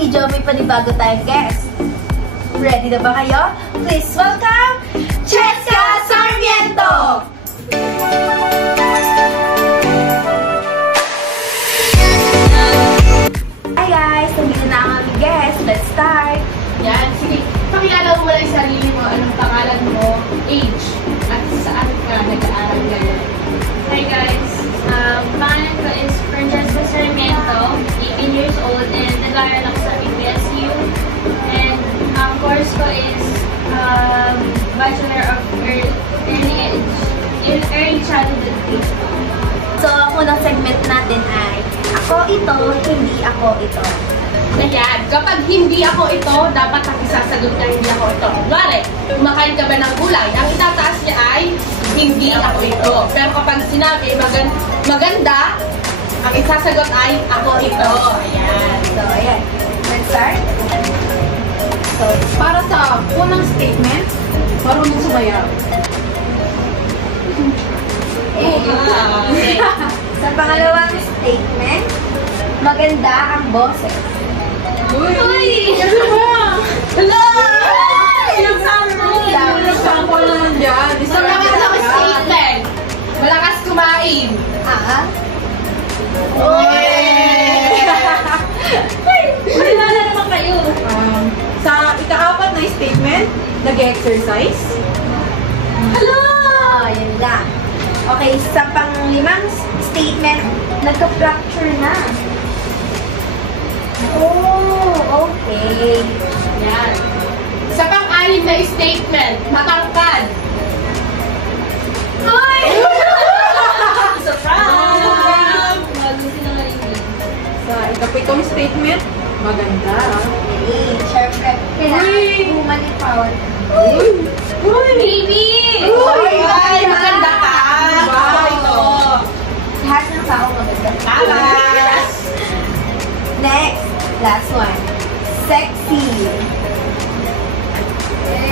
video, may panibago tayong guest. Ready na ba kayo? Please welcome, Cheska Sarmiento! Hi guys! Nandito na ang aming guest. Let's start! Yan, sige. Pakilala mo muna yung sarili mo, anong pangalan mo, age, at saan ka nag-aaral ngayon. Hi guys, pangalan ko is Francesca Sarmiento, 18 years old, and nag-aaral ako sa PPSU. And ang course ko is Bachelor of Early Childhood Education. So, ang unang segment natin ay ako ito, hindi ako ito. Ayan, kapag hindi ako ito, dapat ang isasagot na hindi ako ito. Kunwari, kumakain ka ba ng gulay, ang itataas niya ay hindi ako ito. Pero kapag sinabi maganda, ang isasagot ay ako ito. Ayan. So, ayan. Let's start. So, para sa unang statement, marunong sumayaw. Okay. Sa pangalawang statement, maganda ang boses. Uy! Ano ba? Hello! Sample na nandiyan. Sa pangalawang statement, malakas kumain. Ah? Wala na naman kayo. Sa ika-apat na statement, nag-exercise. Yun lang. Okay, sa panglimang statement, nagka-fracture na. Oh, okay. Yan. Sa pang-anim na statement, matangkad. Ay! Sa prank! Magusin na rin. Sa ika-pitong statement, maganda. Okay, syempre, kailangan human empower. Baby! Uy! Ay, maganda ka! Wow. Ito. Lahat ng tao maganda. Talas! Next, last one. Sexy.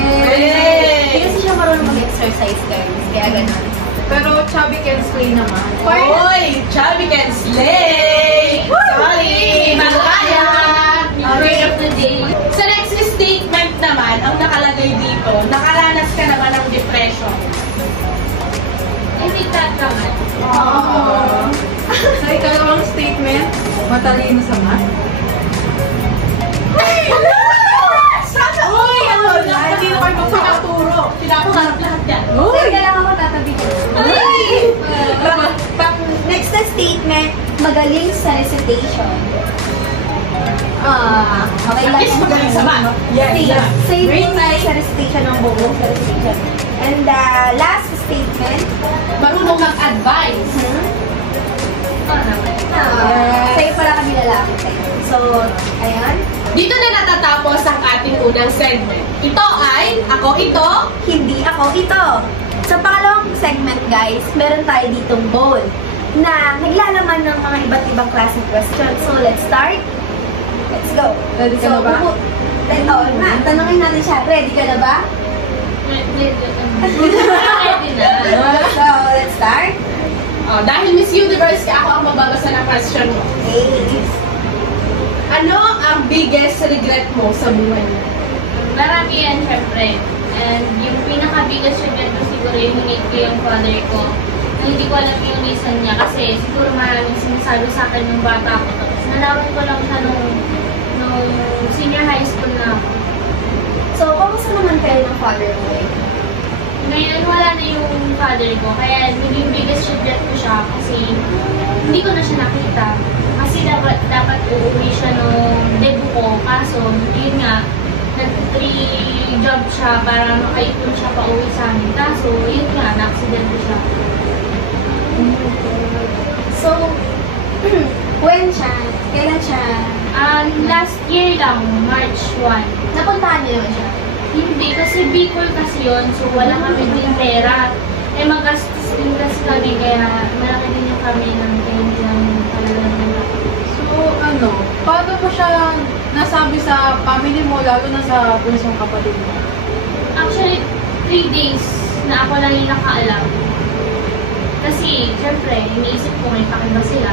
Hindi kasi siya marunong mag-exercise, guys. Kaya ganun. Pero chubby can slay naman. Uy! Chubby can slay! Sorry! Malaya! Word of the day. Sa next statement naman, ang nakalagay dito, nakaranas ka naman ng depression. I think that naman. Sa ikalawang statement, matalino sa math. Uy! Ano na? Hindi na kayo magpapaturo. Pinapangarap lahat yan. Sir, kailangan ko tatabi ko. Ay! Next na statement, magaling sa recitation. Okay lang. At least magaling sa math. Yes, yeah. Save mo tayo sa recitation ng buong sa recitation. And last statement, Marunong mag-advise. sa'yo pala kami lalaki sa'yo. So, ayan. Dito na natatapos ang ating unang segment. Ito ay, ako ito. Hindi ako ito. Sa pangalawang segment, guys, meron tayo ditong bowl na naglalaman ng mga iba't ibang klaseng questions. So, let's start. Let's go. Ready ka na ba? Tanungin natin siya. Ready ka na ba? Ready na. So, let's start. Oh, dahil Miss Universe ka, ako ang mababasa ng question mo. Okay. Ano ang biggest regret mo sa buhay mo? Marami yan, syempre. And yung pinaka-biggest regret ko siguro yung hingit ko yung father ko. Na hindi ko alam yung reason niya kasi siguro maraming sinasabi sa akin yung bata ko. Tapos nalaman ko lang siya nung senior high school na ako. So, kamusta naman kayo ng father mo? Ngayon wala na yung father ko. Kaya naging biggest regret ko siya kasi hindi ko na siya nakita. Kasi dapat uuwi siya nung debut ko. Kaso, yun nga, nag-3 job siya para makaipon siya pa uwi sa amin. Kaso, yun nga, na-accident siya. So, when siya? Kailan siya? Last year lang, March 1. Napuntahan niyo naman siya? Hindi, kasi Bicol kasi yun. So, wala kami din pera. Eh, magastos din kasi kami. Kaya, malaki din yung kami ng hindi lang talaga nila. So, paano mo siya nasabi sa family mo, lalo na sa bunsong kapatid mo? Actually, 3 days na ako lang yung nakaalam. Kasi, syempre, iniisip ko may pakiba sila.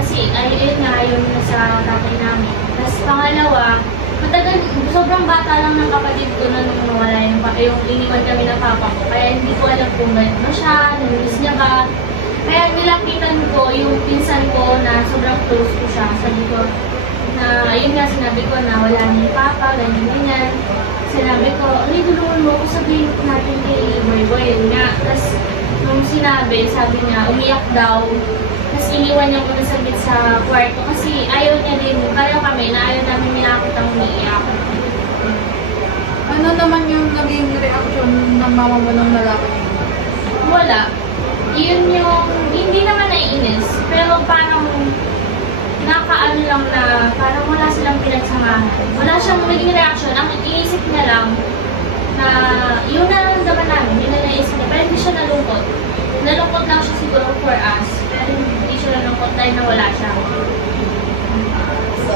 Kasi, ayun nga, ayun na sa tatay namin. Tapos, Pangalawa, matagal, sobrang bata lang ng kapatid ko na nung nawala yung iniwan kami ng papa ko. Kaya hindi ko alam kung gano'n na siya, namiss niya ba. Kaya nilapitan ko yung pinsan ko na sobrang close ko siya. Sabi ko na, ayun nga sinabi ko na wala na yung papa, ganyan. Sinabi ko, ay, tulungan mo ako, sabihin natin kay Boy. Yun nga. Tapos, nung sinabi, sabi niya, umiyak daw. Tapos, iniwan niya muna saglit sa kwarto kasi ayaw niya din, pareho kami, na ayaw namin minakitang umiiyak. Ano naman yung naging reaction ng mama mo nung nalaman niyo? Wala. Yun yung, hindi naman naiinis, pero parang nakaano lang na parang wala silang pinagsamahan. Wala siyang naging reaction. Ang iisip niya lang na yun na naman namin, yun na naisip niya. Pero hindi siya nalungkot. Nalungkot lang siya siguro for us. Pero hindi siya nalungkot dahil nawala siya.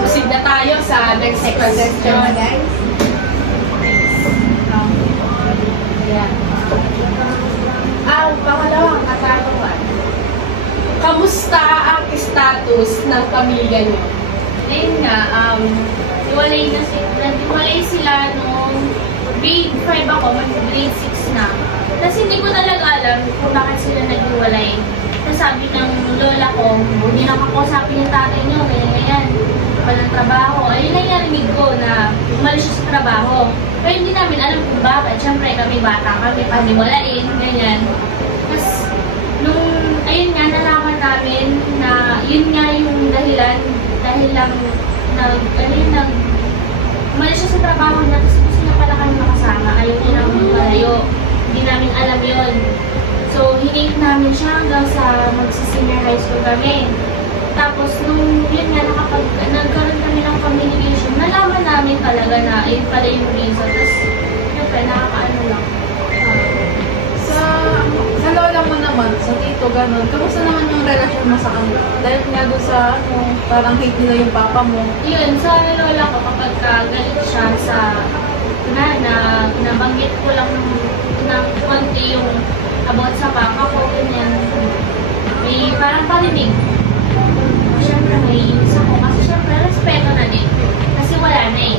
Proceed na tayo sa next question. guys. Ayan. Ang pangalawang katanungan. Kamusta ang status ng pamilya niyo? Ayun nga, naghiwalay sila nung grade 5 ako, mag-grade 6 na. Tapos hindi ko talaga alam kung bakit sila naghiwalay. Tapos sabi ng lola ko, hindi na kakausapin yung tatay niyo, ganyan. Walang trabaho. Ayun na yung narinig ko na umalis siya sa trabaho. Pero hindi namin alam kung bakit. Siyempre kami bata kami, paniwalain, ganyan. Tapos nung, ayun nga, nalaman namin na yun nga yung dahilan, dahil lang umalis siya sa trabaho niya, tapos gusto niya pala kami makasama, ayaw niya lang malayo. Hindi namin alam yun. So, hinate namin siya hanggang sa magsi-senior high school kami. Tapos, nung yun nga, nagkaroon kami ng communication, nalaman namin talaga na ayun pala yung reason. Tapos, syempre, nakakaano lang. Sa lola mo naman, sa tito, gano'n, kamusta naman yung relasyon mo sa kanila? Dahil nga doon sa, parang hate nila yung papa mo. Yun, sa lola ko, kapag galit siya sa, nabanggit ko lang ng konti yung about sa papa ko, ganyan. May parang parinig. Siyempre, may inis ako. Kasi siyempre, respeto na din. Kasi wala na eh.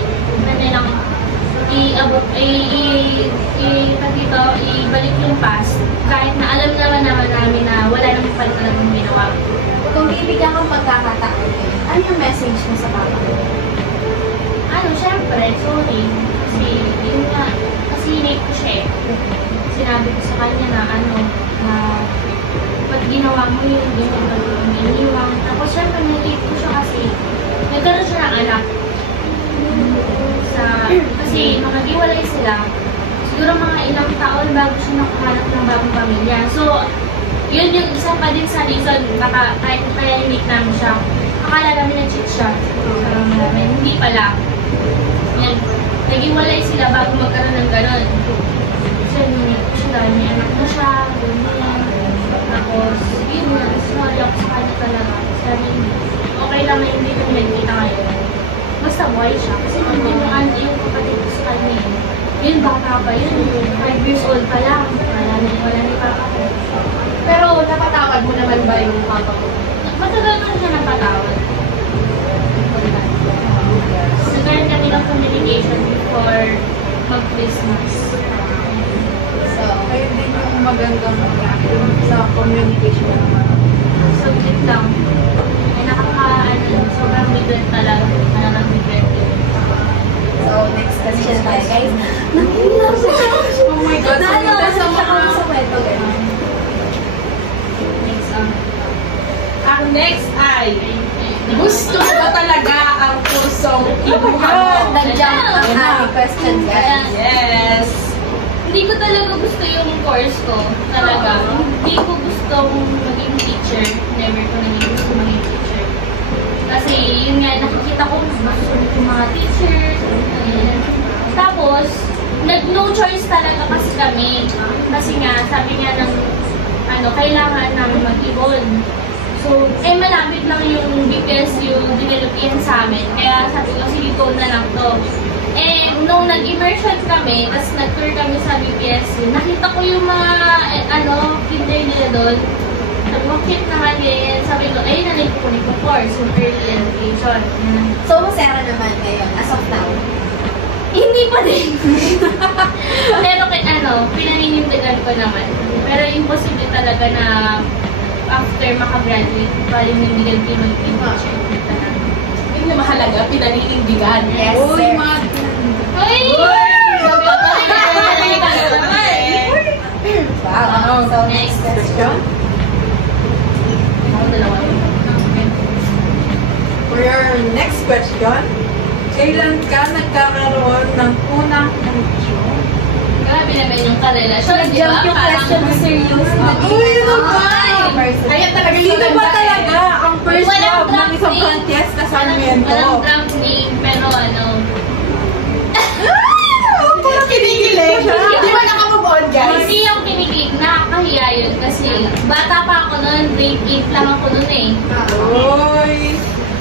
Lang ibalik yung past, kahit na alam naman namin na wala namang pala talagang ginawa. Kung bibigyan kang pagkakataon, ano yung message mo sa papa mo? Syempre, sorry. Kasi, yun nga, kasi hinate ko siya eh. Sinabi ko sa kanya na ba't ginawa mo yun, ganyan ba yung iniwang. Tapos, syempre, hinate ko siya kasi nagkaroon siya ng anak. Kasi mga giwalay sila, siguro mga ilang taon bago siya nakahanap ng bagong pamilya. So, yun yung isa pa din sa reason, baka kahit kaya hinate namin siya. Akala namin na-cheat siya. Hindi pala. Yan. Nag-iwalay sila bago magkaroon ng gano'n. So, hinate ko siya, may anak na siya, ganyan. Tapos, yun nga, small ako sa kanya talaga. Sabi, okay lang na hindi kami nagkita ngayon. Basta buhay siya. Kasi hindi yung kapatid ko sa kanya. Yun, bata pa yun. 5 years old pa lang. Wala ni papa ko. Pero napatawad mo naman ba yung papa mo? Matagal ko siya napatawad. Nagkaroon kami ng communication before mag-Christmas. So, kayo din yung magandang reaction sa communication naman. Subject lang. Sobrang regret talaga. Talagang regret yun. So, next question tayo, guys. Nangilang siya. Oh my God, Naalala sa siya kami sa kwento, guys. Next, Ang next ay, gusto mo ba talaga ang kursong ibuhan mo? Nag-jump ang aming question, guys. Yes! Hindi ko talaga gusto yung course ko. Talaga. Hindi ko gusto maging teacher. Never ko naging gusto maging teacher. Kasi yun nga, nakikita ko masusunod yung mga teachers. Tapos, no choice talaga kasi kami. Kasi nga, sabi nga ng kailangan namin mag-evolve. So, malapit lang yung BPSU develop yan sa amin. Kaya sabi ko, sige, go na lang to. Nung nag-immersion kami, tapos nag-tour kami sa BPSU, nakita ko yung mga, kinder nila doon. Sabi ko, cute naman ganyan. Sabi ko, ayun na lang kukunin ko course, yung early education. So, masaya naman ngayon, as of now. Hindi pa din. Pero pinaninindigan ko naman. Pero imposible talaga na after makagraduate, paninindigan ko yung mag-teacher. Yun yung mahalaga, pinaninindigan. Yes, Uy, sir. mga... Uy! Wow. So, next question. Ako dalawa. For your next question, kailan ka nagkakaroon ng unang connection? Grabe naman yung karelasyon, di ba? Nag-jump yung question mo seryoso. Uy, ano ba? Kaya talaga yung Sino ba maganda talaga ang first Walang love ng drunk isang name. Francesca Sarmiento? Walang drunk name, pero Parang kinikilig. Di ba naka-move on, guys? hindi yung kinikilig, nakakahiya yun kasi bata pa ako noon, grade 8 lang ako noon eh. Uy!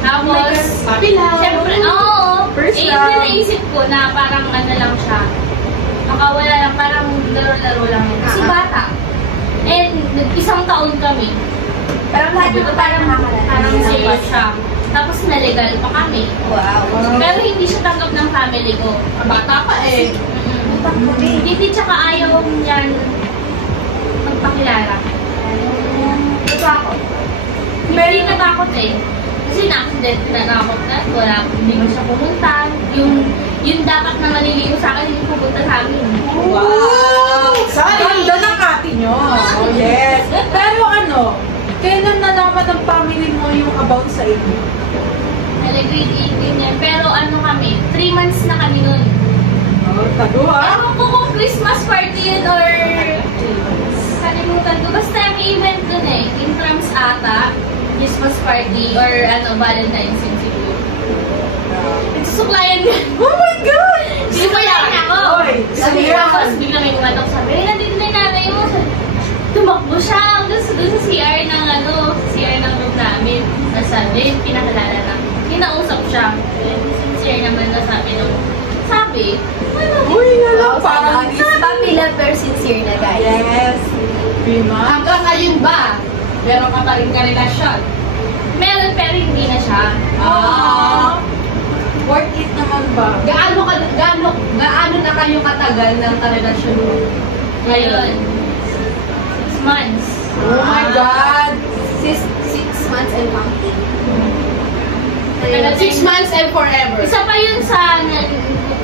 Tapos, Papi lang. syempre, oo. First Eh, love. naisip ko na parang ano lang siya. Makawala lang, parang laro-laro lang yun. Kasi bata. And, isang taon kami. Parang lahat Sabi ko, naman parang nakakalala. parang serious siya. Tapos, nalegal pa kami. Wow. Pero hindi siya tanggap ng family ko. Bata pa eh. Hindi tsaka ayaw niyan magpakilala. Ito ako. Hindi natakot eh. Kasi na-accident na ako na wala, hindi ko siya pumunta. Yung dapat na maliligo sa akin, hindi pupunta sa amin. Wow! Ganda ng ate nyo. Oh, yes. Pero ano, kailan nalaman ng family mo yung about sa inyo? Nag-grade 8 din yan. Pero ano kami, 3 months na kami nun. Oh, tago ah. Ewan ko kung Christmas party yun or kalimutan ko. Basta may event dun eh. Intrams ata. Christmas party or Valentine's yun siguro. Nagsusuklayan yan. Oh my God! Sinuklayan ako. Oy, Tapos bigla may kumatok sabi, ay, nandito na yung nanay mo. Tumakbo siya hanggang doon sa CR ng CR ng room namin. Tapos sabi, pinakilala na. Kinausap siya. Sincere naman na sabi nung, Uy, alam, parang Papi love pero sincere na, guys. yes. Prima. Hanggang ngayon ba? Meron ka pa rin karelasyon? meron pero hindi na siya. Worth it naman ba? Gaano na kayo katagal ng karelasyon mo? Ngayon, 6 months. Oh my God! 6 months and counting. 6 months and forever. Isa pa yun sa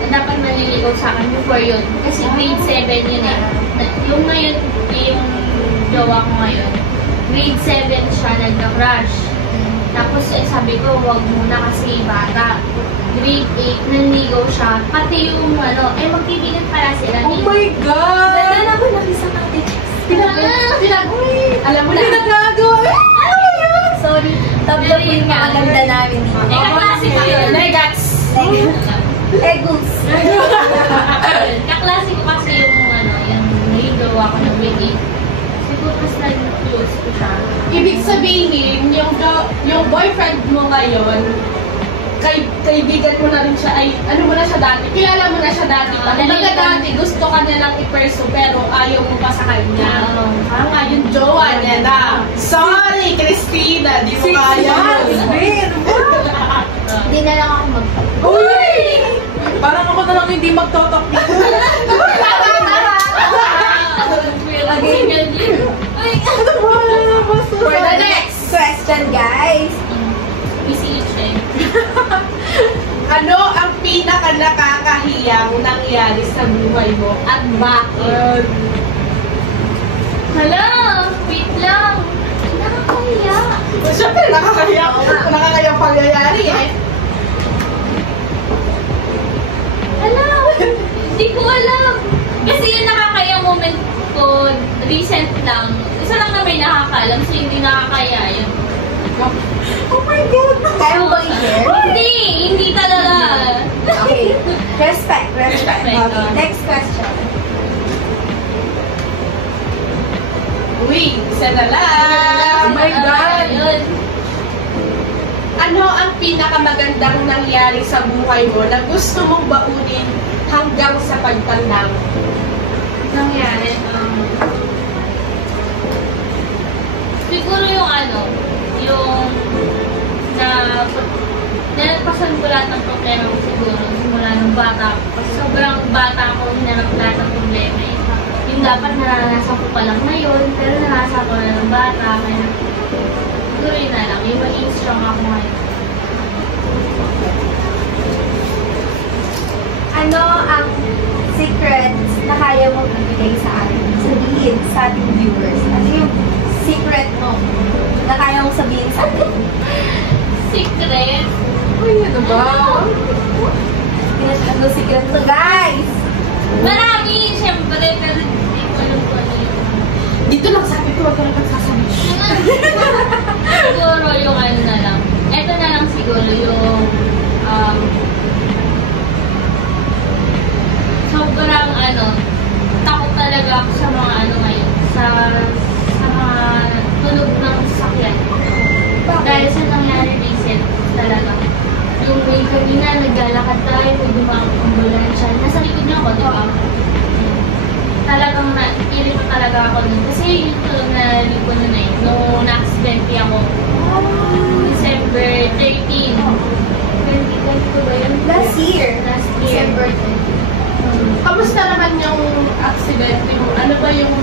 dapat maliligaw sa akin before yun. Kasi grade 7 yun eh. Yung ngayon, yung jowa ko ngayon, grade 7 siya nagka-crush. Tapos sabi ko, wag muna kasi bata. Grade 8, nanligaw siya. Pati yung magtitingin pala sila. Oh my God! Ganda na ko nakisa natin. Alam mo na. Hindi nagagawa. Ano yun? Sorry. Tablo po yung mga ganda namin dito. Kaklase ko yun. Legats. Egus. Kaklase ko kasi yung jowa ko ng grade 8. Siguro mas nag-close ko siya. Ibig sabihin, yung boyfriend mo ngayon, kaibigan mo na rin siya, ano mo na siya dati, kilala mo na siya dati. Kumbaga dati, gusto ka niya lang i-pursue, pero ayaw mo pa sa kanya. Nga, yung jowa niya na. Sorry, Christina, di mo kaya yun. Hindi na lang ako magpapalala. Uy! Parang ako na lang hindi magtotok dito. Ano ba? For the next, Question, guys. ano ang pinaka nakakahiyang nangyari sa buhay mo at bakit? Hala, wait lang. Nakakahiya. Siyempre, nakakahiyang pangyayari eh. Hala, hindi ko alam. Kasi yung nakakayang moment ko, recent lang. Isa lang na may nakakaalam, so hindi nakakaya yun. Oh my God! Kaya mo bang i-share? Hindi talaga. Okay. Respect. Respect. Okay. Next question. Uy, isa na lang. Oh my God! Yun. Ano ang pinakamagandang nangyari sa buhay mo na gusto mong baunin hanggang sa pagtanda mo? Nangyari, Siguro yung yung nalagpasan ko lahat ng problema ko siguro simula ng bata ko. Kasi sobrang bata ko, hinarap lahat ng problema eh. Yung dapat naranasan ko pa lang ngayon, pero naranasan ko na ng bata. Kaya siguro yun na lang, yung maging strong ako ngayon. Ano ang secrets na kaya mong ibigay sa atin? Sabihin sa ating viewers. Ano yung secret mo na kaya mong sabihin sa atin? Secret? Uy, ano ba? Ano secret to, guys? Marami, syempre, pero hindi ko alam kung ano yun. Dito lang sabi ko, wag ka lang magsasabi. Siguro yung na lang. Ito na lang siguro yung sobrang takot talaga ako sa mga ngayon. Sa mga tunog ng sasakyan. Dahil sa nangyari recent talaga. Yung may kanina, naglalakad tayo, may dumang ambulansya. Nasa likod niya ako, di ba? Talagang nailit talaga ako nun. Kasi yung tulog na narinig ko nun nung na-accidente ako. December 13. 2022 ba yun? Last year. Last year. December 10. Kamusta naman yung accident? Ano ba yung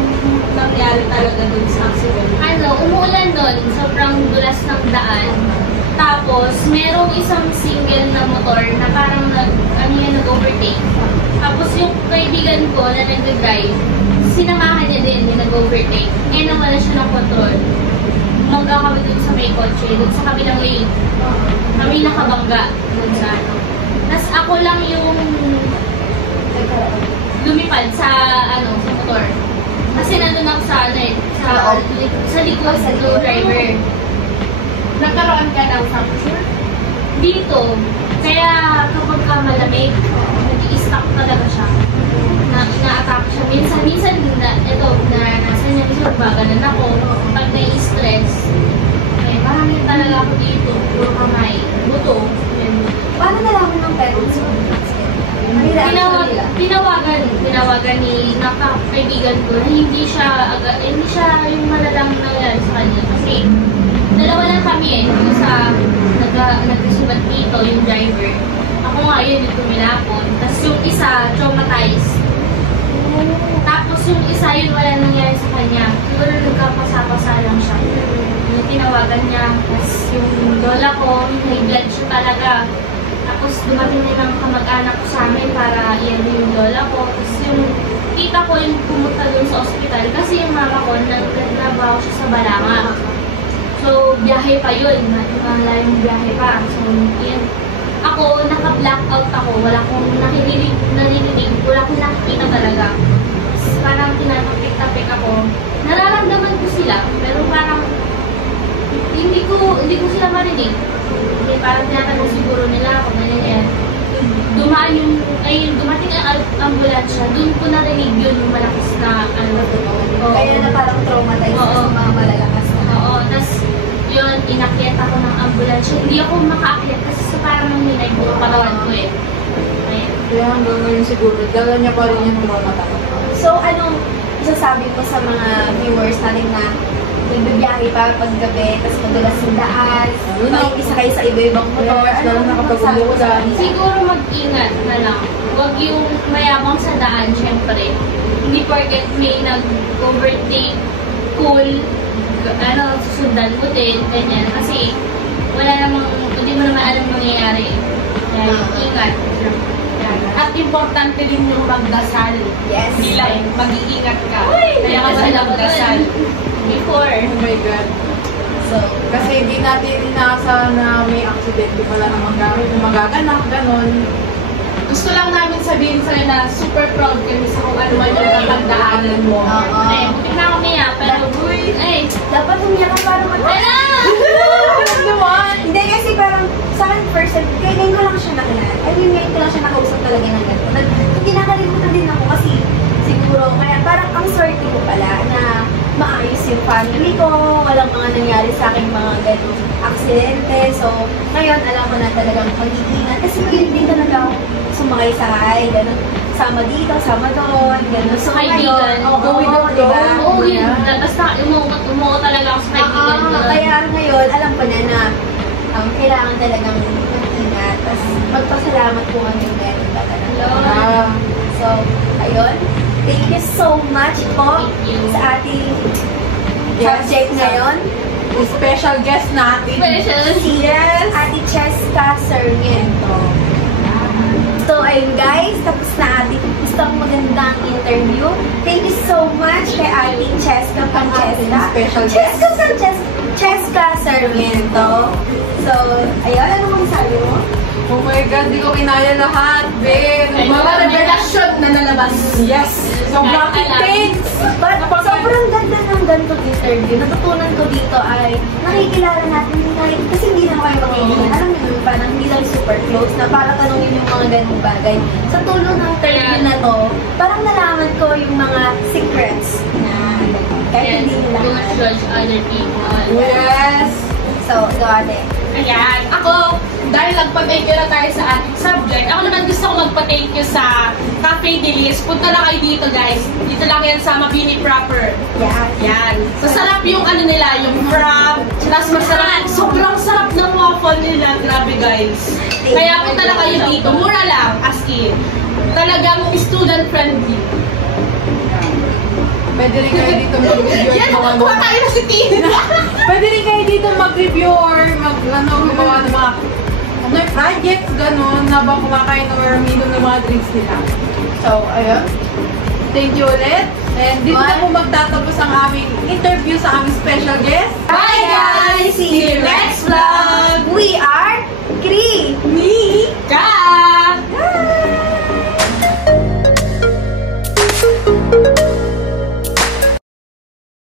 nangyari talaga dun sa accident? Umuulan nun. Sobrang dulas ng daan. Tapos, merong isang single na motor na parang nag-overtake. Tapos yung kaibigan ko na nag-drive, sinamahan niya din yung nag-overtake. Eh, nawala siya ng control. Bumangga kami dun sa may kotse, dun sa kabilang lane. Kami nakabangga dun sa Tapos ako lang yung lumipad sa motor. Kasi nandun ako sa likod sa driver. Nagkaroon ka ng fracture? Dito, kaya kapag malamig, nag-i-stop talaga siya. Na-attack siya. Minsan naranasan niya, minsan baganan ako. Pag nai-stress, marami talaga ako dito. Puro kamay, buto. Paano nalaman ng parents mo? Tinawagan ni kaibigan ko na hindi siya yung malalang nangyari sa kanya. Kasi dalawa lang kami yung nagsusubat dito, yung driver. Ako nga yun yung tumilapon. Tapos yung isa, traumatized. Tapos yung isa yun wala nangyari sa kanya. Siguro nagkapasa-pasa lang siya. Yung tinawagan niya. Tapos yung lola ko, may blood siya talaga. Tapos dumating na ng kamag-anak ko sa amin para iyan yung lola ko. Tapos yung tita ko yung pumunta dun sa ospital kasi yung mama ko nagtrabaho siya sa Balanga. So, biyahe pa yun. Malayong biyahe pa. So, yun. Ako, naka-blackout ako. Wala akong narinig. Wala akong nakikita talaga. Tapos, parang tinatapik-tapik ako. Nararamdaman ko sila. Pero parang, hindi ko sila marinig. Parang tinatanong siguro nila kung ano yan. Dumating ang ambulansya. Doon ko narinig yun yung malakas na Kaya na parang traumatized sa mga malalakas na. Oo. Tapos, yun, inakyat ako ng ambulansya. Hindi ako makaakyat kasi sa parang nanginay ko katawan ko eh. Ayan. Kaya hanggang ngayon siguro, dala niya pa rin yung trauma. So, anong isasabi mo sa mga viewers natin na nagbibiyahe pa paggabi, tapos madulas yung daan, isa kayo sa iba-ibang motor, ano masasabi mo sa kanila? Siguro mag-ingat na lang. Huwag yung mayabang sa daan, syempre. Hindi porket may nag-overtake, cool, susundan mo din, ganyan. Kasi, hindi mo naman alam mangyayari. Kaya, ingat. At importante din yung magdasal. Yes. Hindi lang mag-iingat ka. Kaya ka sa magdasal. Before. Oh my God. So, Kasi hindi natin inaasahan na may accident. Wala namang magaganap, ganon. Gusto lang namin sabihin sa'yo na super proud kami sa kung ano man yung napagdaanan mo. Buti na ako niya, pero dapat umiyak ka para Hindi kasi parang sa akin first time, kaya ngayon ko lang siya nakilala. I mean, ngayon ko lang siya nakausap talaga ng gano'n. Kinakalimutan din ako kasi siguro, kaya parang ang swerte ko pala na maayos yung family ko, walang mga nangyari sa akin mga gano'ng aksidente. So, ngayon alam ko na talagang mag-iingat kasi hindi talaga ako sumakay-sakay, gano'n. sama dito, sama doon, gano'n. So, Kaibigan. ngayon, oo, di ba? Oo, yun. Basta umuo talaga ako sa kaibigan ko. Kaya ngayon, alam ko na kailangan talagang mag-ingat. Tapos, magpasalamat po kami meron ba talaga. So, ayun. Thank you so much po Thank you. sa ating subject ngayon. Yung special guest natin. Si Ate Cheska Sarmiento. So, ayun guys, tapos na ating isang magandang interview. Thank you so much kay Ate Cheska Francesca. Special guest. Cheska Sarmiento. So, ayun, ano mong sabi mo? Oh my God, di ko kinaya lahat, Ben. Mga revelasyon na nalabas. Yes! Sobrang intense! But sobrang ganda ng ganito interview. Natutunan ko dito ay nakikilala natin kahit kasi hindi naman kayo magkaibigan. Alam niyo, parang hindi lang super close na para tanongin yung mga ganung bagay. Sa tulong ng interview na to, parang nalaman ko yung mga secrets na kahit hindi nila Don't alam. judge other people. Yes! So, go ate. Ayan. Ako, dahil nagpa-thank you na tayo sa ating subject, ako naman gusto ko magpa-thank you sa Cafe Delis. Punta na kayo dito, guys. Dito lang yan sa Mabini proper. Yan. Yan. Masarap yung ano nila, yung frap. Tapos masarap. Sobrang sarap ng waffle nila. Grabe, guys. Kaya punta na kayo dito. Mura lang, as in. Talagang student-friendly. Pwede rin kayo dito mag-review. Yan, kuha tayo na si Tina. Pwede rin kayo dito mag-review or gumawa ng mga projects, gano'n, habang kumakain or uminom ng mga drinks nila. So, ayun. Thank you ulit. And dito na po magtatapos ang aming interview sa aming special guest. Bye guys! See you next vlog! We are Kri! Me,